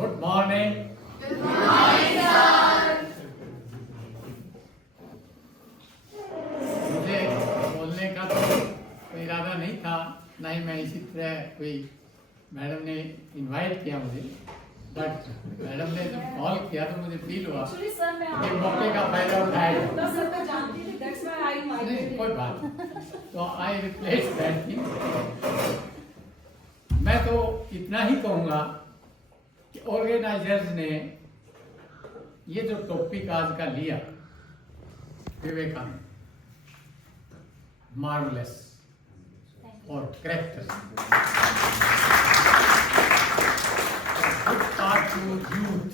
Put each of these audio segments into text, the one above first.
Good morning. Good morning sir. मुझे बोलने का तो कोई इरादा नहीं था, ना ही मैं इसी तरह कोई, मैडम ने इनवाइट किया मुझे, बट मैडम ने जब कॉल किया तो मुझे फील हुआ कि मौके का फायदा उठाया। नहीं कोई बात, तो आई रिप्लेस दैट थिंग। मैं तो इतना ही कहूँगा कि ऑर्गेनाइजर्स ने ये जो टॉपिक आज का लिया, विवेकानंद, मार्वलेस और character, good part two youth,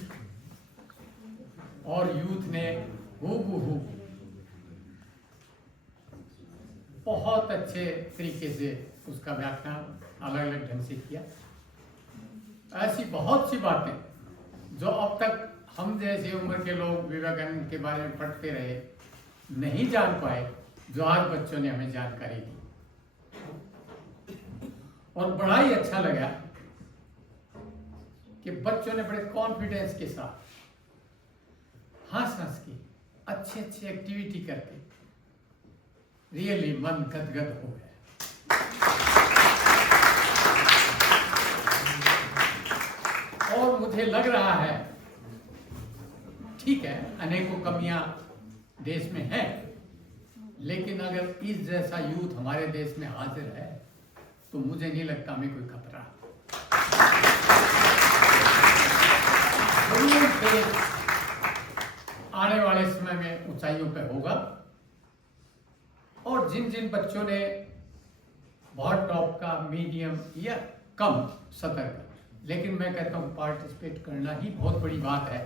और यूथ ने हूबहू बहुत अच्छे तरीके से उसका व्याख्यान अलग अलग ढंग से किया। ऐसी बहुत सी बातें जो अब तक हम जैसी उम्र के लोग विवेकानंद के बारे में पढ़ते रहे नहीं जान पाए, जो आज बच्चों ने हमें जानकारी दी, और बड़ा ही अच्छा लगा कि बच्चों ने बड़े कॉन्फिडेंस के साथ हंस हंस के अच्छी अच्छी एक्टिविटी करके रियली मन गदगद हो गया। और मुझे लग रहा है, ठीक है अनेकों कमियां देश में हैं, लेकिन अगर इस जैसा यूथ हमारे देश में हाजिर है तो मुझे नहीं लगता हमें कोई खतरा। देश आने वाले समय में ऊंचाइयों पर होगा, और जिन जिन बच्चों ने बहुत टॉप का, मीडियम या कम सतर का, लेकिन मैं कहता हूँ पार्टिसिपेट करना ही बहुत बड़ी बात है,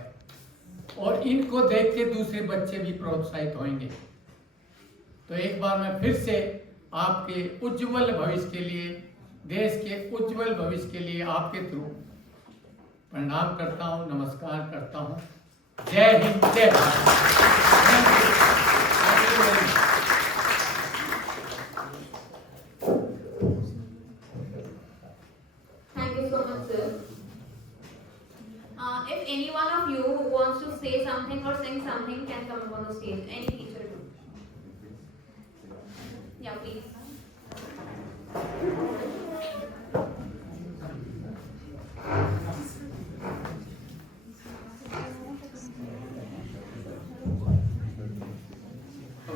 और इनको देख के दूसरे बच्चे भी प्रोत्साहित होंगे। तो एक बार मैं फिर से आपके उज्जवल भविष्य के लिए, देश के उज्जवल भविष्य के लिए आपके थ्रू प्रणाम करता हूँ, नमस्कार करता हूँ। जय हिंद, जय Bharat. Thank you so much, sir. If any one of you who wants to say something or sing something can come up on the stage. Any teacher do. Yeah, please.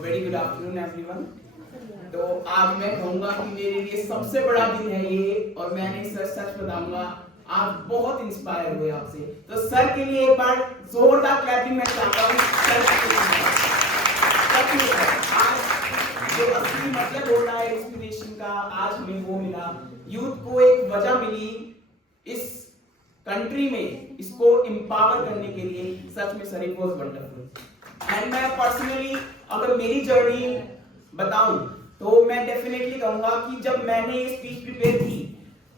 Very good afternoon everyone. तो आज मैं कहूंगा कि मेरे लिए सबसे बड़ा दिन है ये, और मैंने सर सच बताऊंगा आज बहुत इंस्पायर हुए आपसे। तो सर के लिए एक बार जोरदार क्लैपिंग मैं चाहता हूँ। आज जो असली मतलब होता है इंस्पिरेशन का, आज हमें वो मिला, यूथ को एक वजह मिली इस कंट्री में इसको एम्पावर करने के लिए। सच में sir it was wonderful. And मैं पर्सनली अगर मेरी जर्नी बताऊं तो मैं डेफिनेटली कहूंगा कि जब मैंने ये स्पीच प्रिपेयर की,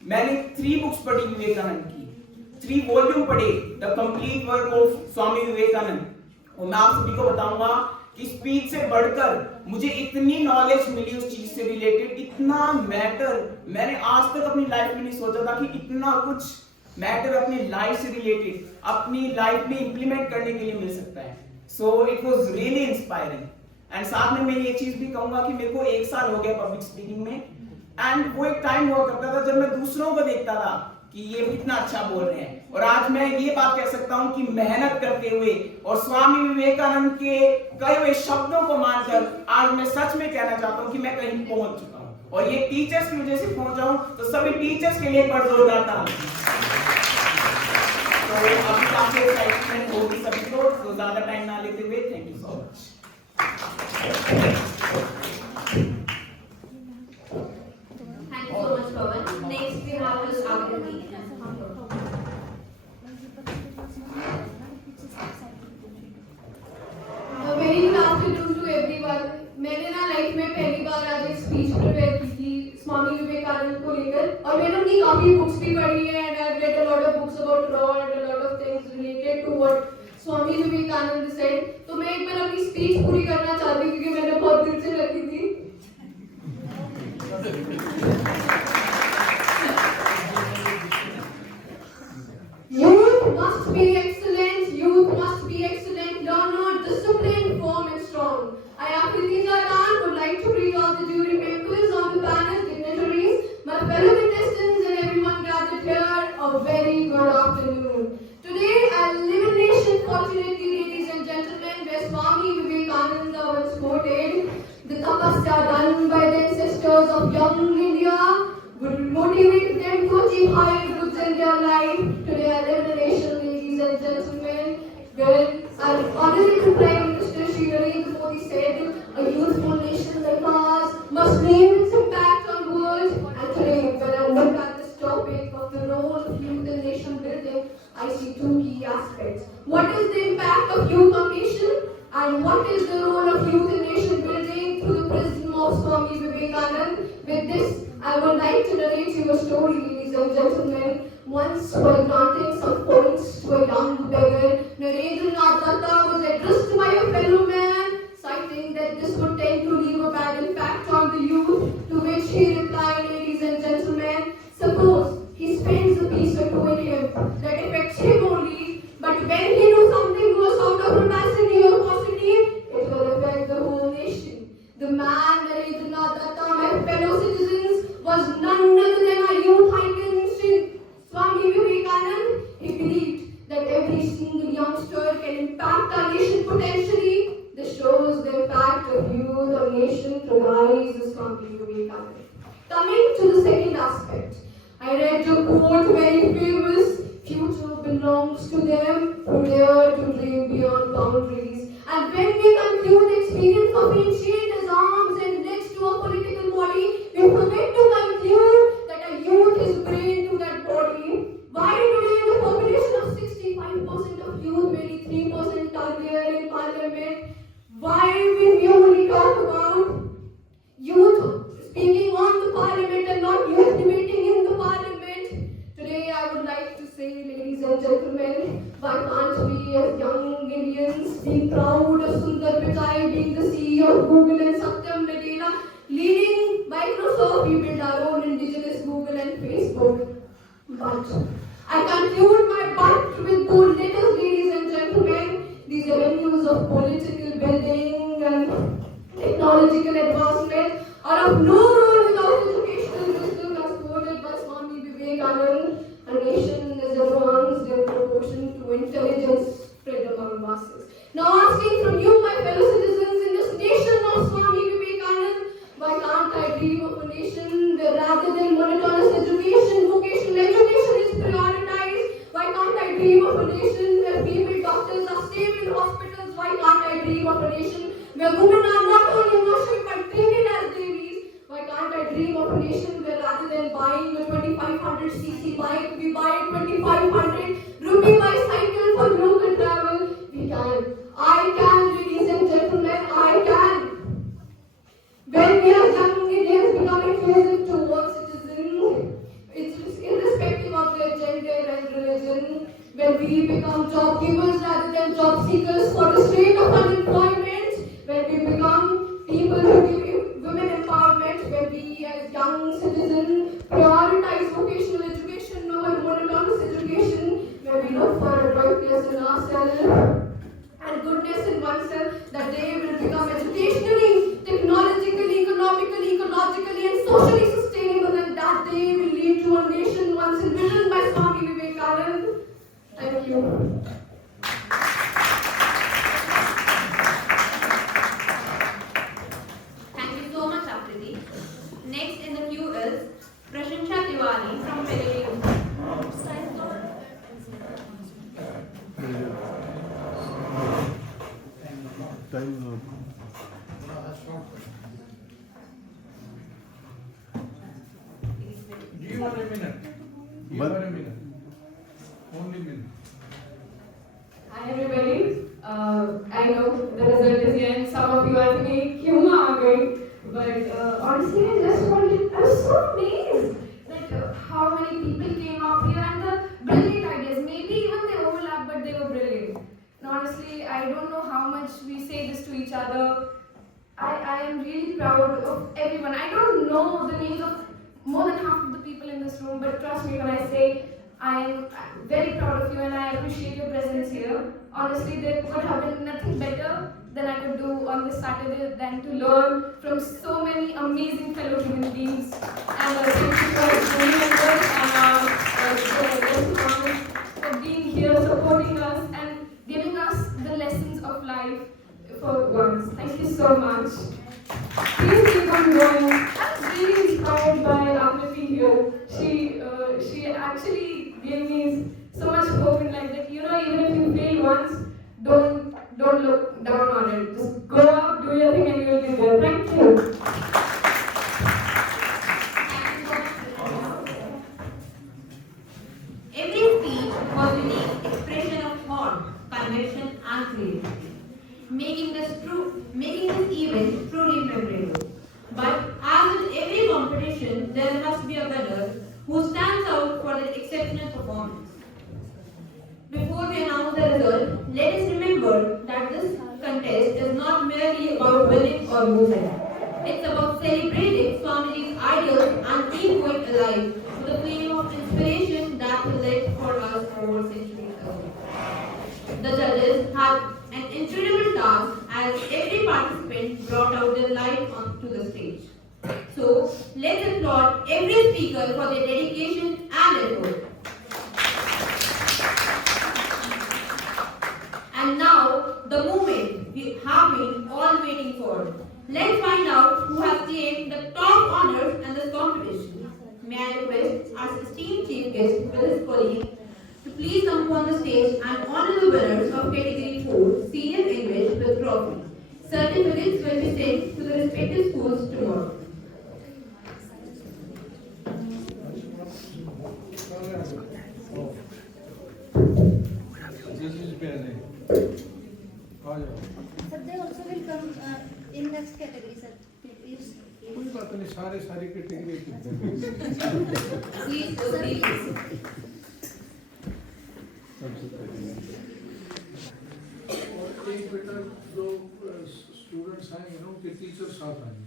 मैंने 3 बुक्स पढ़ी विवेकानंद की, 3 वॉल्यूम पढ़े, the complete work of Swami Vivekananda. और मैं आप सभी को बताऊंगा कि स्पीच से बढ़कर मुझे इतनी नॉलेज मिली उस चीज से रिलेटेड, इतना मैटर मैंने आज तक अपनी लाइफ में नहीं सोचा था कि इतना कुछ मैटर अपनी लाइफ से रिलेटेड अपनी लाइफ में इंप्लीमेंट करने के लिए मिल सकता है। So it was really inspiring. And साथ में मैं ये चीज भी कहूंगा कि मेरे को 1 साल हो गया पब्लिक स्पीकिंग में, एंड वो एक टाइम हुआ करता था जब मैं दूसरों को देखता था कि ये कितना अच्छा बोल रहे हैं, और आज मैं ये बात कह सकता हूं कि मेहनत करते हुए और स्वामी विवेकानंद के कहे हुए शब्दों को मानकर आज मैं सच में कहना चाहता हूं कि मैं कहीं पहुंच चुका हूं, और ये टीचर्स की वजह से पहुंचा हूं। तो सभी टीचर्स के लिए एक बार जोरदार ताली। तो अभी काफी एक्साइटमेंट होगी सभी को, तो ज्यादा टाइम ना लेते हुए thank you so much. Thank you so much, Pawan. Next we have the Sagrati. Very good afternoon to everyone. मैंने ना लाइफ में पहली बार आज एक स्पीच प्रिपेयर की थी स्वामी विवेकानंद को लेकर, और मैंने उनकी काफी बुक्स भी पढ़ी है, and I have read a lot of books about law and a lot of things related to what Swami Vivekananda said. तो मैं एक बार अपनी स्पीच पूरी करना चाहती हूँ क्योंकि मैंने बहुत दिल से रखी थी। Youth leaders of young India would motivate them to achieve higher goods in their life. Today I live in a nation, ladies and gentlemen, where our Honorable Prime Minister Shri Narendra Modi said, a youthful nation like ours must name its impact on the world. And today, when I look at this topic of the role of youth in nation building, I see two key aspects. What is the impact of youth on nation? And what is the role of youth in nation building through the prism of Swami Vivekananda? With this, I would like to narrate you a story, ladies and gentlemen. Once, while granting some points to a young beggar, Narendranath Datta was addressed by a fellow man, citing that this would tend to leave a bad impact on the youth, to which he replied, ladies and gentlemen, suppose he spends a piece or two in him that affects him only, but when he do something goes out of capacity or paucity, it will affect the whole nation. The man, Narendranath Datta, my fellow citizens, was none other than our youth icon, Sri Swami Vivekananda. He believed that every single youngster can impact our nation potentially. This shows the impact of youth on nation through the eyes of Swami Vivekananda. Coming to the second aspect, I read a quote very famous, future belongs to them who dare to dream beyond boundaries. And when we conclude the experience of ancient as arms and legs to a political body, we forget to conclude that a youth is brain to that body. Why today in the population of 65% of youth, maybe 3% are there in parliament? Why we only talk about youth speaking on the parliament and not youth debating in the parliament? Today I would like to say, ladies and gentlemen, why can't we as young Indians be proud of Sundar Pichai being the CEO of Google and Satyam Nadella leading Microsoft? We build our own indigenous Google and Facebook. But I conclude my but with bold letters, ladies and gentlemen. These avenues of political building and technological advancement are of no role without educational wisdom as quoted by Swami Vivekananda. A nation is advanced in proportion to intelligence spread among masses. Now asking from you, my fellow citizens, in this nation of Swami Vivekananda, why can't I dream of a nation where rather than monotonous education, vocational education is prioritized? Why can't I dream of a nation where female doctors are safe in hospitals? Why can't I dream of a nation where women are not only worshipped but treated as devis? Why can't I dream of a nation where rather than buying a 2500cc bike, we buy a 2500 rupee bicycle for local travel? We can. I can, ladies and gentlemen, I can. When we are young Indians becoming closer towards citizens, it's irrespective of their gender and religion. When we become job givers rather than job seekers for the sake of unemployment, when we become people who give women empowerment, when we as young citizens prioritize vocational education over monotonous education, when we look for adroitness in ourselves and goodness in oneself, that day will become educationally, technologically, economically, ecologically and socially sustainable, and that day will lead to a nation once envisioned by Swami Vivekananda. Thank you. Thank you so much, Akriti. Next in the queue is Prashansha Tiwari from Peleliu. Give her a minute. Give her a minute. Only minute. Hi everybody. I know the result is here and some of you are thinking, "Kyun aa gayi?" But honestly, I just wanted, I was so amazed that how many people came up here and the brilliant ideas. Maybe even they overlap, but they were brilliant. And honestly, I don't know how much we say this to each other. I am really proud of everyone. I don't know the names of more than half of the people in this room, but trust me when I say I am very proud of you and I appreciate your presence here. Honestly, there could have been nothing better than I could do on this Saturday than to learn from so many amazing fellow human beings. And thank you for joining us and for being here, supporting us and giving us the lessons of life for once. Thank you so much. Please keep on going. I'm really actually gave me so much hope in life that, you know, even if you fail once, don't look down on it. Just go out, do your thing, and you will be there. Thank you. Every speech was a unique expression of thought, conviction, and creativity, making this event truly memorable. But as with every competition, there must be a winner who stands out for their exceptional performance. Before we announce the result, let us remember that this contest is not merely about winning or losing. It's about celebrating Swamiji's ideals and keep going alive with a flame of inspiration that he lit for us over centuries ago. The judges had an incredible task as every participant brought out their light onto the stage. So, let's applaud every speaker for their dedication and effort. And now, the moment we have been all waiting for. Let's find out who has claimed the top honors in this competition. May I request our esteemed chief guest with his colleague to please come upon the stage and honor the winners of Category 4 Senior English with trophy. Certificates will be sent to the respective schools tomorrow. Sir, they also will come in next category, sir. Please. कोई बात नहीं सारी category Please, please. और एक बेटा जो students आएंगे ना उनके टीचर साथ आएंगे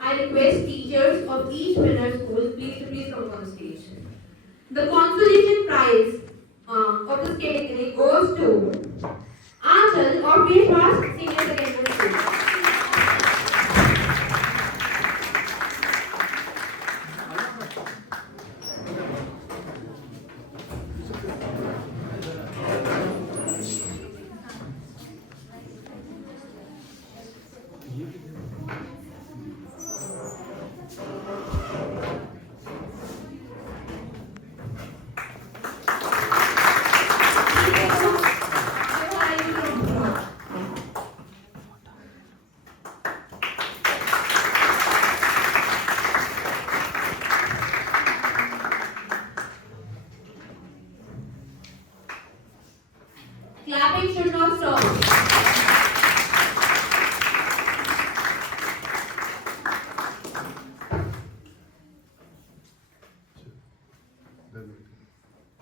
I request teachers of each winner school please come on stage. The consolation prize of this category goes to Anchal of Vishwas Senior Secondary School. Clapping should not stop.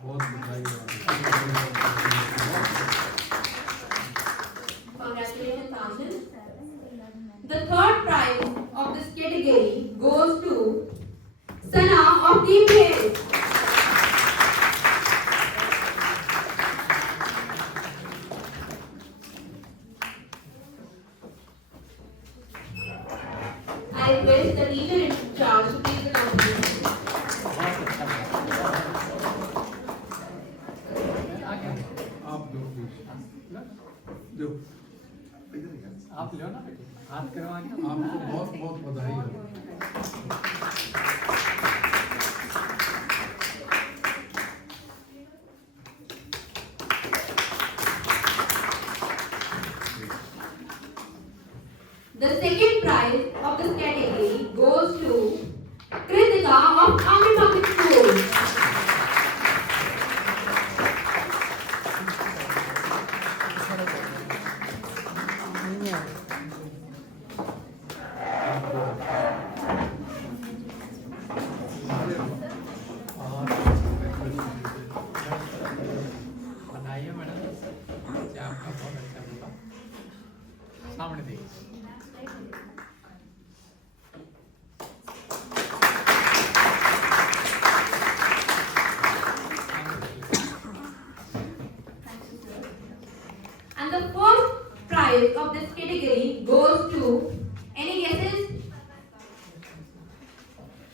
बहुत बधाई Congratulations, Anshul. The third prize of this category goes to Sana of DPS. I request the teacher in charge to please announce this. आप दो please दो आप लो ना बेटे, हाथ करवा के आपको बहुत बहुत बधाई हो The second prize of this category goes to Kritika of Army Public School. बनाइए मैडम, आपका बहुत अच्छा होगा। सामने देखिए। And the first prize of this category goes to, any guesses?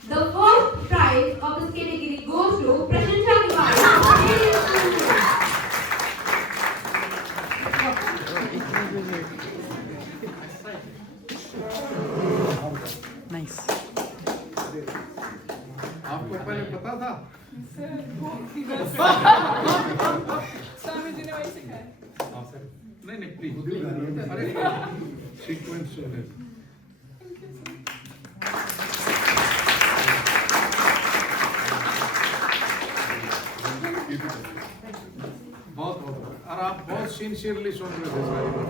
The first prize of this category goes to Prashansha Kumar. Nice. आपको पहले पता था? स्वामी जी ने वही सिखाया। नहीं नहीं प्लीज, अरे सीक्वेंस है। बहुत बहुत और आप बहुत सिंसियरली सुन रहे थे सारी बात।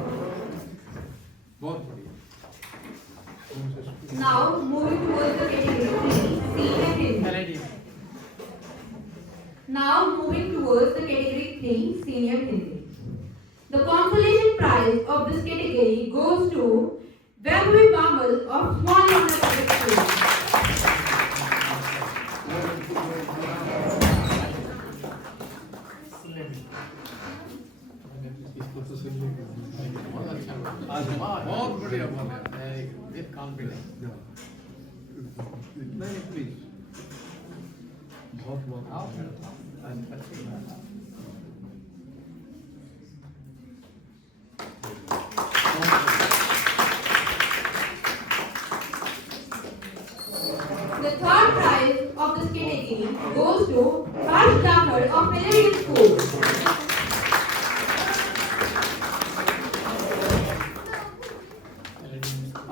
बहुत बढ़िया। Now moving towards the category 3, senior Hindi. Palladium. Now moving towards the category 3, senior Hindi. The consolation prize of this category goes to Vaibhavi Bamal of Small Yamuna Public School. इसको तो सुन लीजिए। बहुत अच्छा हुआ। आज बहुत बढ़िया बोले। With confidence. नहीं प्लीज, बहुत बहुत आओ आज अच्छी बात। The third prize of this category goes to Harsh Dakhar of Palladium School.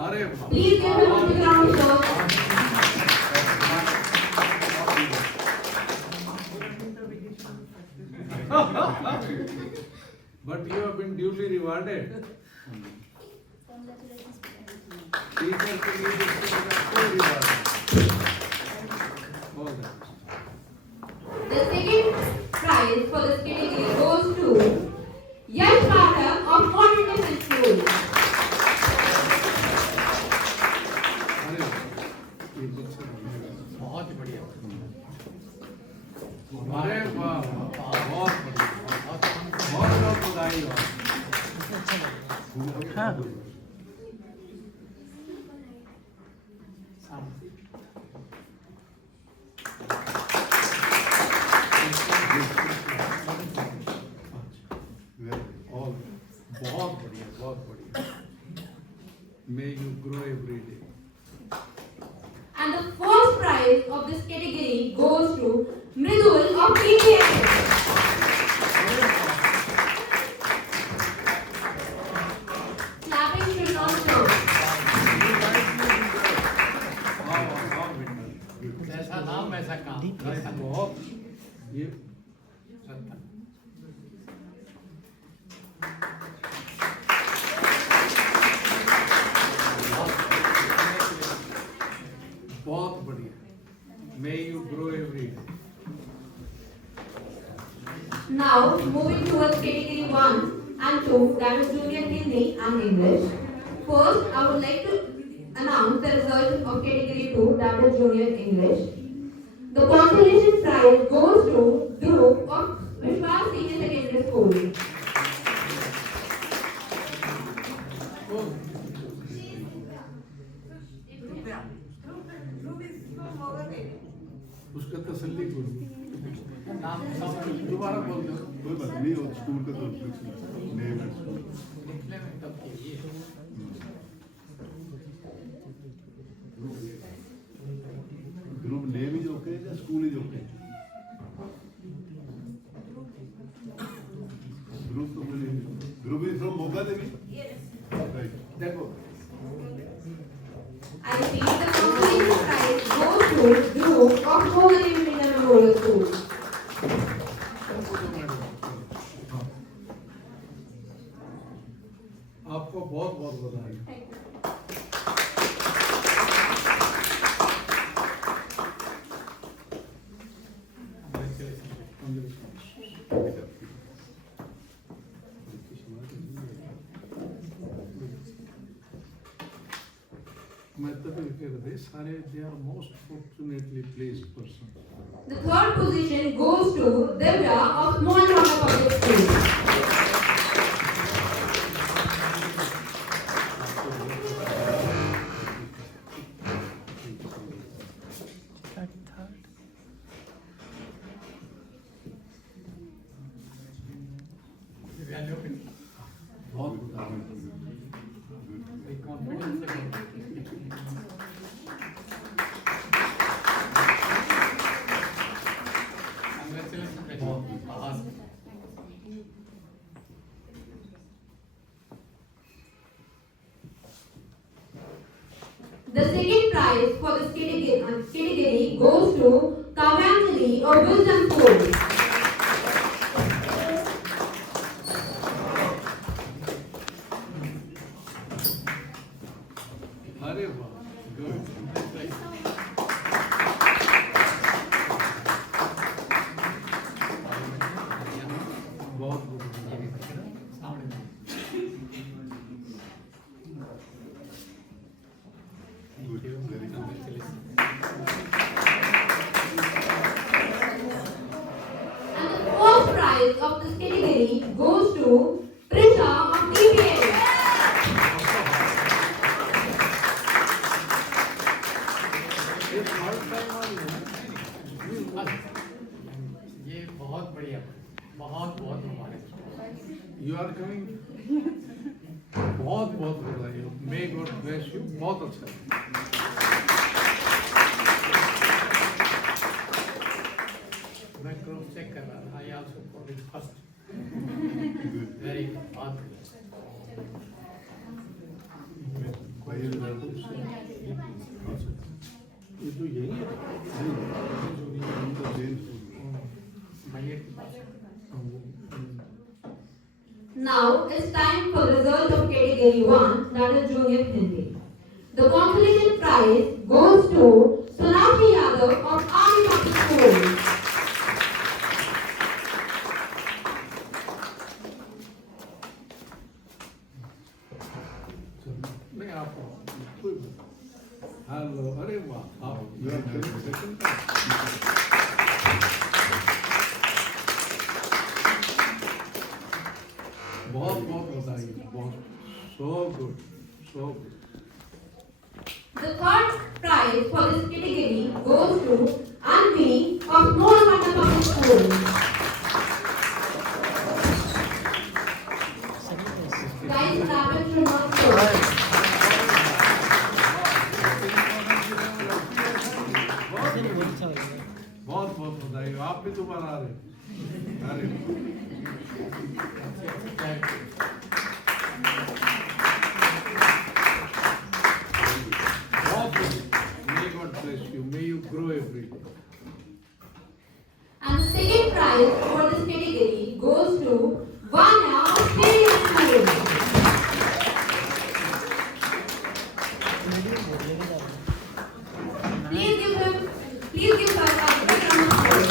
अरे Please give him a big round of applause. but you have been duly rewarded. Congratulations. Teacher के लिए इसके लिए कोई रिवार्ड नहीं। All the best. The second prize for this category goes to Yash Pathak of Modern Defense School. अरे ये बच्चे बहुत ही बढ़िया। अरे वाह वाह, बहुत बढ़िया, बहुत बहुत बधाई हो। All बहुत बढ़िया, बहुत बढ़िया। May you grow every day. And the first prize of this category goes to Mridul of PPS. Clapping should not stop. वाह वाह वाह बेटा। जैसा नाम वैसा काम। बहुत ये बहुत बढ़िया। May you grow every day. Now moving towards category 1 and 2, that is Junior Hindi and English. First, I would like to announce the result of category 2, that is Junior English. The consolation prize goes to Dhruv of Vishwas Senior Secondary School. उसका तसल्ली करो। नाम दोबारा बोल दो। कोई बात नहीं, और स्कूल का तो नेम है स्कूल। लिखने में तब कीजिए। ग्रुप नेम इज ओके या स्कूल इज ओके? ग्रुप तो group is from Moga Devi. Right, देखो I repeat, the consolation prize goes to Dhruv of Mogadevi Medium Memorial School. आपको बहुत बहुत बधाई। मैं तभी कह रहे सारे they are most fortunately placed person. The third position goes to Divya of Small Yamuna Public School. बहुत बधाई। कॉन्फिडेंस से for this category goes to Kavyantali of Wisdom School. अरे वाह, good. बहुत good. Good, very good. And the first prize of this category goes to Trisha of TPS. ये third time only है? ये बहुत बढ़िया, बहुत बहुत मुबारक। You are coming. बहुत बहुत बधाई हो. May God bless you. बहुत अच्छा. मैं क्रॉस चेक कर रहा था, I also college first. Good. Very good, बहुत बढ़िया। भाई लड़कों ये तो यही है. से चेंज भैया के पास। Now it's time for the result of category 1, that is Junior Hindi. The consolation prize goes to Sonakshi Yadav of Army Public School. नहीं आप कोई हेलो अरे वाह आप यू आर कमिंग सेकंड बहुत बहुत बधाई बहुत so good so good The third prize for this category goes to Anvi of Mohammed Public School. Guys, clap it should not stop. बहुत बहुत बधाई आप भी दोबारा आ रहे अरे बहुत may God bless you may you grow every day And the second prize for this category goes to Vanya of Stadium School. Please give her a big round of applause.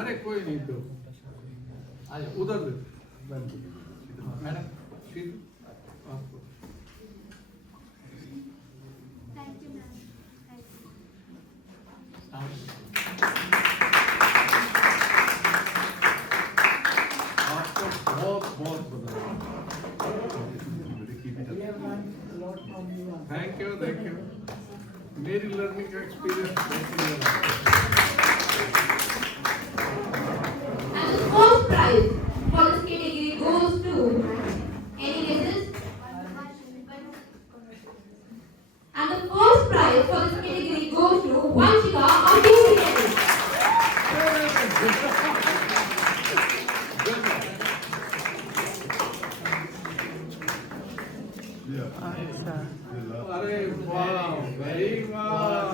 अरे कोई नहीं तो उधर दे मैडम, आपको Thank you, ma'am. Thank you. आपको बहुत बहुत बधाई थैंक यू मेरी लर्निंग का experience And the first prize for this category goes to any guesses? And the first prize for this category goes to Vanchika of DCS. अरे वाह very वाह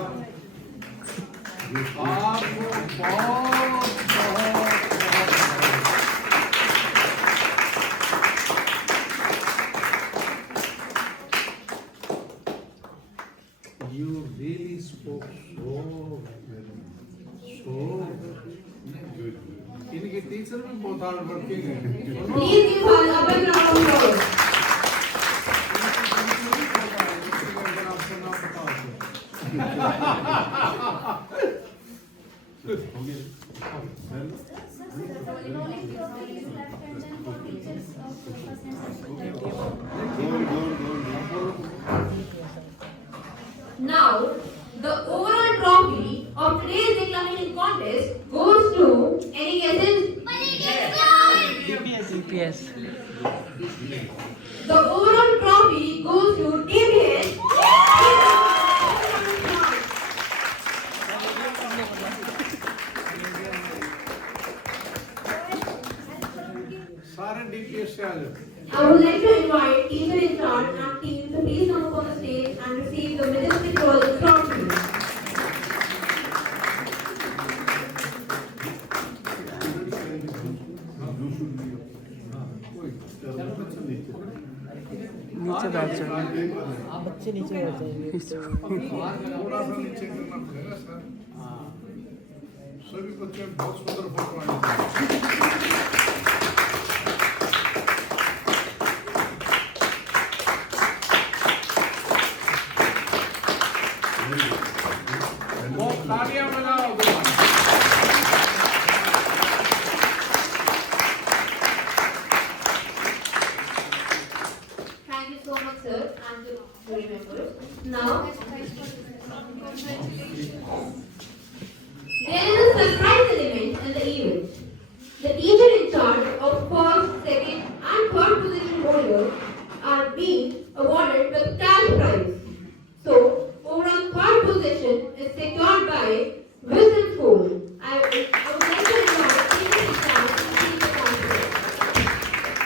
आपको बहुत You really spoke so Good. इनके teacher भी बहुत hard working है Please give her a big round of applause. आपको नाम बताओ हो गया Rolling your eyes, left hand and for teachers of first and second. Go. Now, the overall trophy of today's declamation contest goes to any guesses? DPS. The overall trophy goes to DBS. सारे DPS से आ जाओ I would like to invite आप बच्चे नीचे हो जाएंगे थोड़ा सा नीचे करना पड़ेगा सर। सभी बच्चे बहुत सुंदर फोटो आए। बहुत तालियां बजाओ दोबारा। Thank you so much, sir, and to jury members. Now, there is a surprise element in the event. The teacher in charge of first, second, and third position holders are being awarded with cash prize. So, overall third position is secured by Wisdom School. I would like to invite teacher in charge to speak the conference.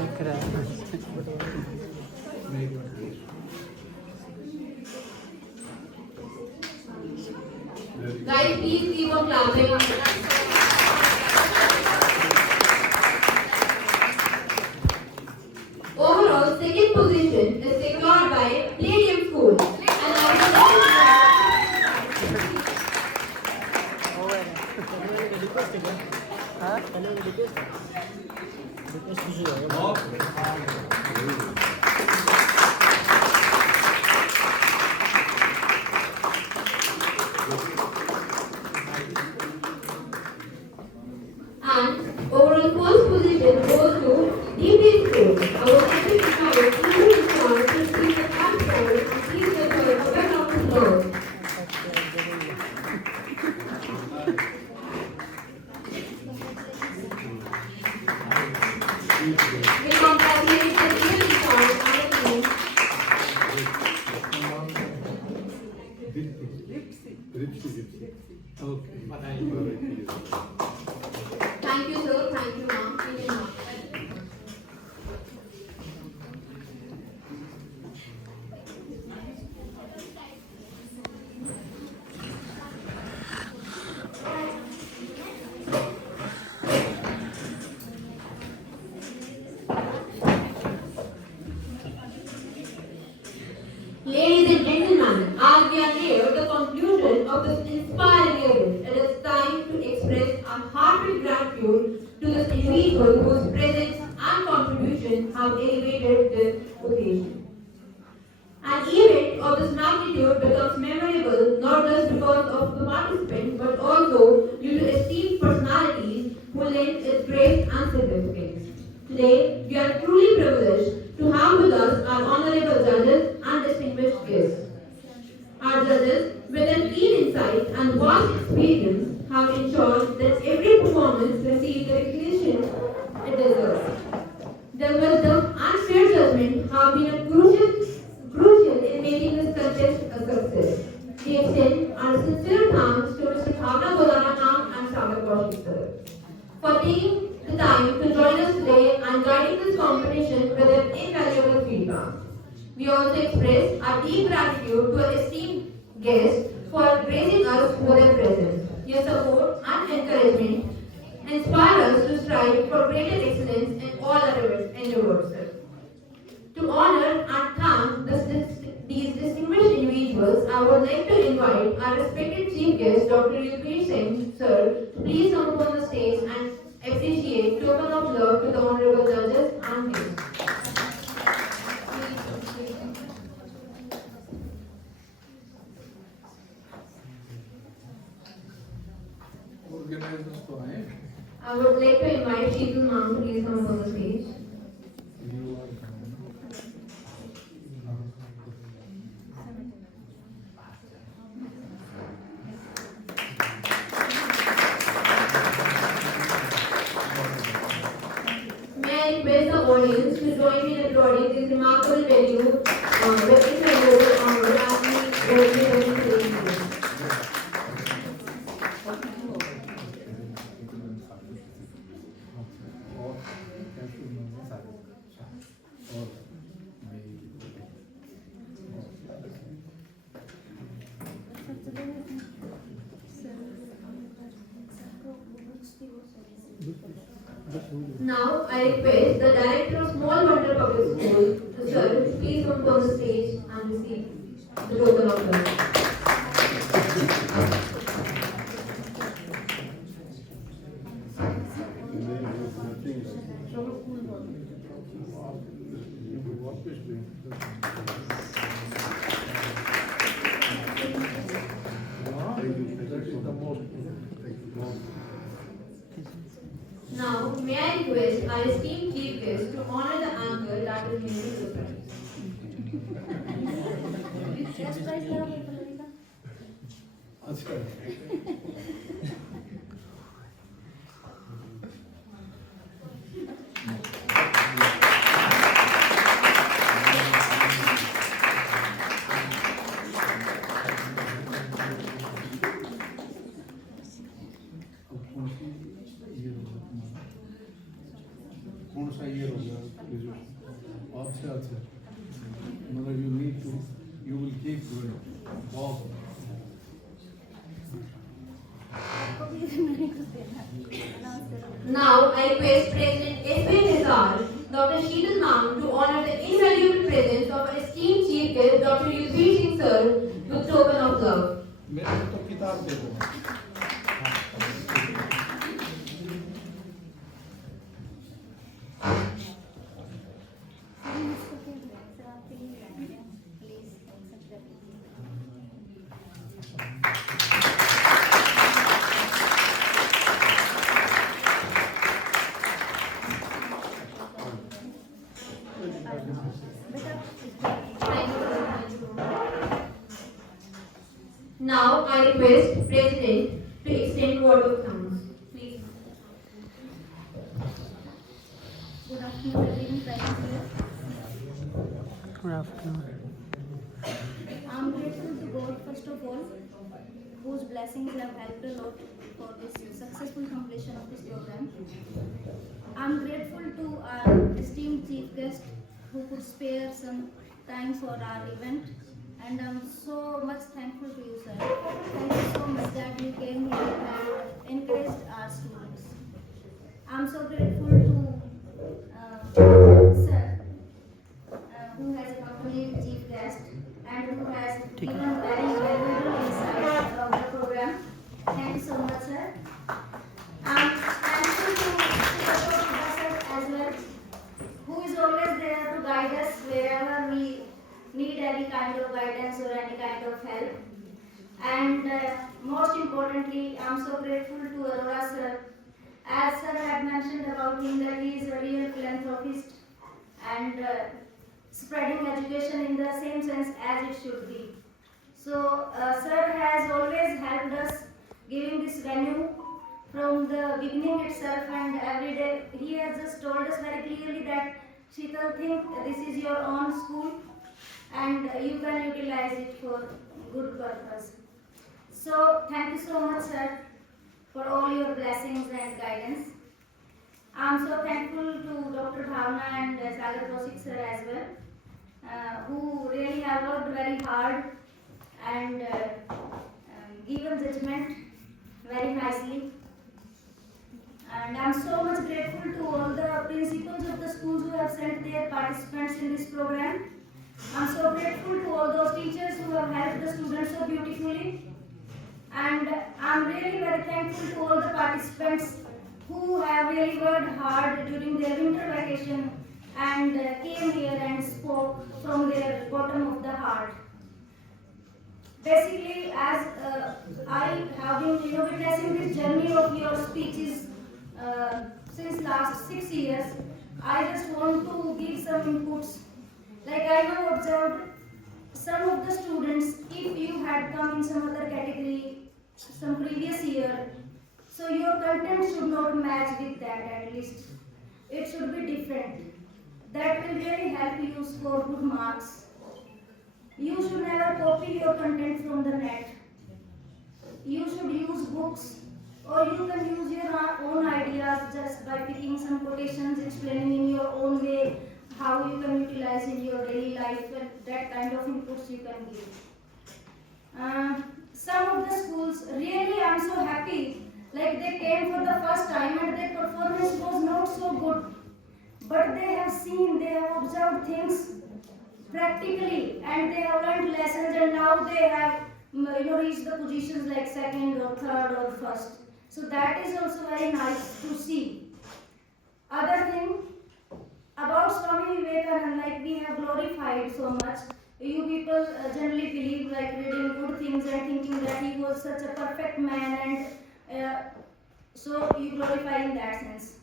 दिख रहा है Guys, please keep on clapping. Overall, second position is secured by Palladium School. And I would request है क्या हाँ पहले request कीजिए and overall first position goes to DP School. I would like to invite teacher in charge to speak the cash prize and please give her a round of applause. We congratulate the teacher in charge and the team. Thank you, sir. Thank you, ma'am. Thank you, ma'am. Ladies and gentlemen, as we are near the conclusion of this inspiring event, it is time to express our heartfelt gratitude to this individual whose presence and contribution have elevated this occasion. An event of this magnitude becomes memorable not just because of the participants but also due to esteemed personalities who lend its grace and significance. Today, we are truly privileged to have with us our honorable judges and distinguished guests. Our judges, with their keen insight and vast experience, have ensured that every performance receives the recognition it deserves. Their wisdom and fair judgment have been a crucial in making this contest a success. We extend our sincere thanks to Mr. Bhavna Godana ma'am and Sagar Kaushik sir for taking the time to join us today and guiding this competition with their invaluable feedback. We also express our deep gratitude to our esteemed guests for gracing us with their presence. Your support and encouragement inspire us to strive for greater excellence in all our endeavors. To honor and thank these distinguished individuals, I would like to invite our respected chief guest, Dr. Yupi Singh, sir, to please come upon the stage and appreciate token of love to the honorable judges and guests. Organisers तो आए I would like to invite Sheetal ma'am to please come upon the stage. May I request the audience to join me in applauding this remarkable venue, representing honor as we go to the ceremony. Now I request the director of Small Wonder Public School, sir, to please come on the stage and receive the token of love. Now, may I request our esteemed chief guest to honor the anchor that is leading the prize. First prize क्या होगा पल्लवी का? कौन सा year हो गया अच्छा अच्छा मतलब you need to you will keep doing बहुत आपको भी मैंने कुछ देना है। Now, I request President S.B. Nizar, Dr. Sheetal Ma'am to honor the invaluable presence of our esteemed chief guest, Dr. Yudhvir Singh sir, with token of love. मेरे को तो किताब दे दो Now, I request President to extend word of thanks. Please. Good afternoon, everyone. Present here. Good afternoon. I'm grateful to God first of all, whose blessings have helped a lot for this successful completion of this program. I'm grateful to our esteemed chief guest who could spare some time for our event, and I'm so much thankful to you, sir. Thank you so much that you came here and encouraged our students. I'm so grateful to sir, who has accompanied chief guest and who has given very valuable insights of the program. Thank you so much, sir. I'm thankful to Dr. Professor as well, who is always there to guide us wherever we need any kind of guidance or any kind of help. And most importantly, I'm so grateful to Aurora sir. As sir had mentioned about him that he is a real philanthropist and spreading education in the same sense as it should be. So sir has always helped us giving this venue from the beginning itself, and every day he has just told us very clearly that Sheetal, think this is your own school and you can utilize it for good purpose. So thank you so much, sir, for all your blessings and guidance. I'm so thankful to Dr. Bhavna and Sagar Kaushik sir as well, who really have worked very hard and given judgment very nicely. And I'm so much grateful to all the principals of the schools who have sent their participants in this program. I'm so grateful to all those teachers who have helped the students so beautifully. And I'm really very thankful to all the participants who have really worked hard during their winter vacation and came here and spoke from their bottom of the heart. Basically, as I have been witnessing this journey of your speeches since last 6 years, I just want to give some inputs. Like I have observed some of the students, if you had come in some other category, some previous year, so your content should not match with that at least. It should be different. That will really help you score good marks. You should never copy your content from the net. You should use books, or you can use your own ideas just by picking some quotations, explaining in your own way how you can utilize in your daily life, and that kind of inputs you can give. Some of the schools, really I'm so happy, like they came for the first time and their performance was not so good, but they have seen, they have observed things practically, and they have learned lessons, and now they have reached the positions like second or third or first. So that is also very nice to see. Other thing about Swami Vivekananda, like we have glorified so much. You people generally believe like reading good things and thinking that he was such a perfect man, and so you glorify in that sense.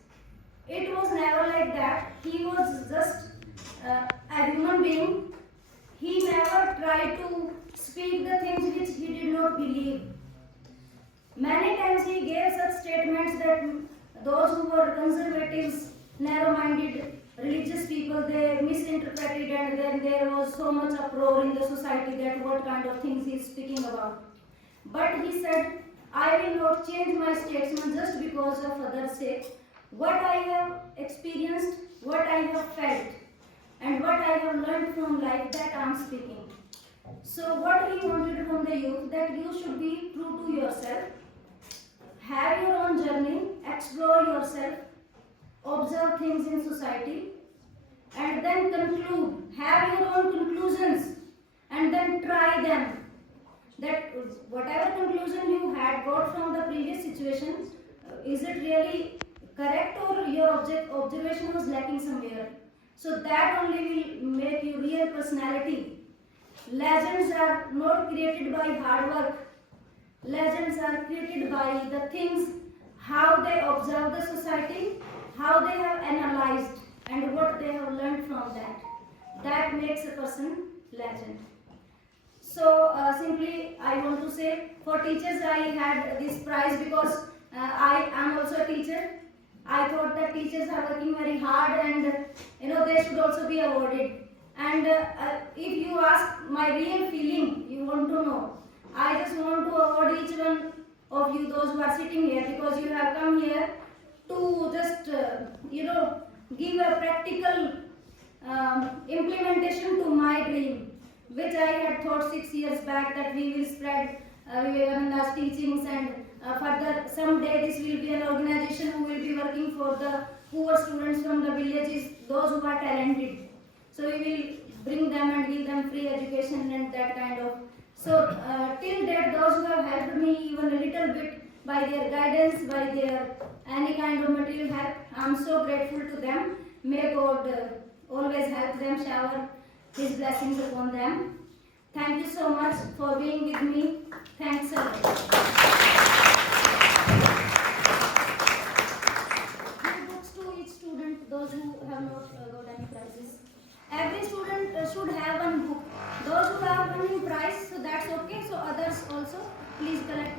It was never like that. He was just a human being. He never tried to speak the things which he did not believe. Many times he gave such statements that those who were conservatives, narrow-minded, religious people, they misinterpreted, and then there was so much uproar in the society that what kind of things he is speaking about. But he said, I will not change my statement just because of others' sake. What I have experienced, what I have felt, and what I have learned from life, that I am speaking. So what he wanted from the youth, that you should be true to yourself, have your own journey, explore yourself, observe things in society, and then conclude, have your own conclusions, and then try them. That whatever conclusion you had got from the previous situation, is it really correct, or your observation was lacking somewhere? So that only will make you real personality. Legends are not created by hard work. Legends are created by the things, how they observe the society, how they have analyzed, and what they have learned from that. That makes a person legend. So simply I want to say, for teachers I had this prize because I am also a teacher. I thought that teachers are working very hard, and they should also be awarded. And if you ask my real feeling, you want to know, I just want to award each one of you, those who are sitting here, because you have come here to just give a practical implementation to my dream, which I had thought 6 years back, that we will spread Vivekananda's teachings, and further someday this will be an organization who will be working for the poor students from the villages, those who are talented. So we will bring them and give them free education and that kind of. So till that, those who have helped me even a little bit by their guidance, by their any kind of material help, I am so grateful to them. May God always help them, shower His blessings upon them. Thank you so much for being with me. Thanks a lot. Give books to each student, those who have not got any prizes. Every student should have one book. Those who have winning prize, so that's okay. So others also, please collect